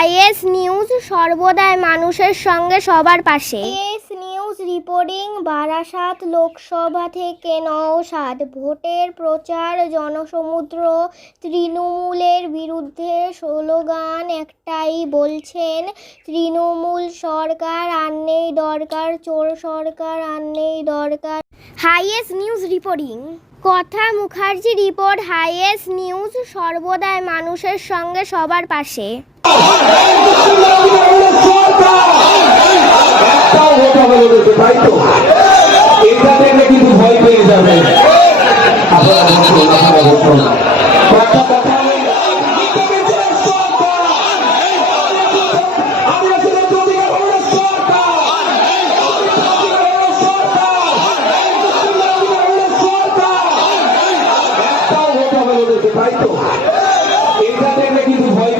HiAce news সর্বদাই মানুষের সঙ্গে সবার পাশে। HiAce news reporting. Barasat Lok Sabha থেকে নওশাদ ভোটের প্রচার জনসমুদ্র। তৃণমূলের বিরুদ্ধে স্লোগান একটাই, বলছেন তৃণমূল সরকার আর নেই দরকার, চোর সরকার আর নেই দরকার। HiAce news reporting. কথা মুখার্জি রিপোর্ট। হাইএস নিউজ সর্বদাই মানুষের সঙ্গে সবার পাশে। এটা দেখলে কিন্তু ভয় পেয়ে যাবে। এটা দেখলে কিন্তু ভয়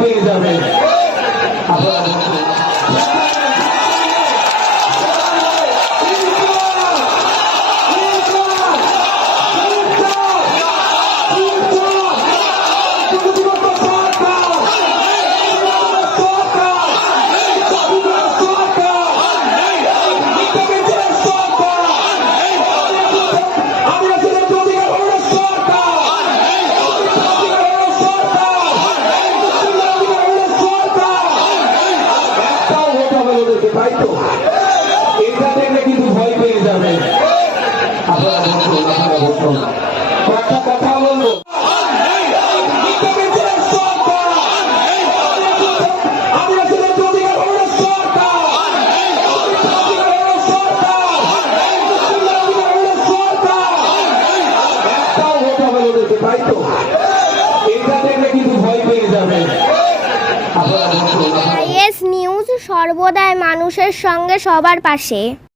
পেয়ে যাবে। কথা বলবো। এটা দেখলে কিন্তু ভয় পেয়ে যাবে। হাইএস নিউজ সর্বদাই মানুষের সঙ্গে সবার পাশে।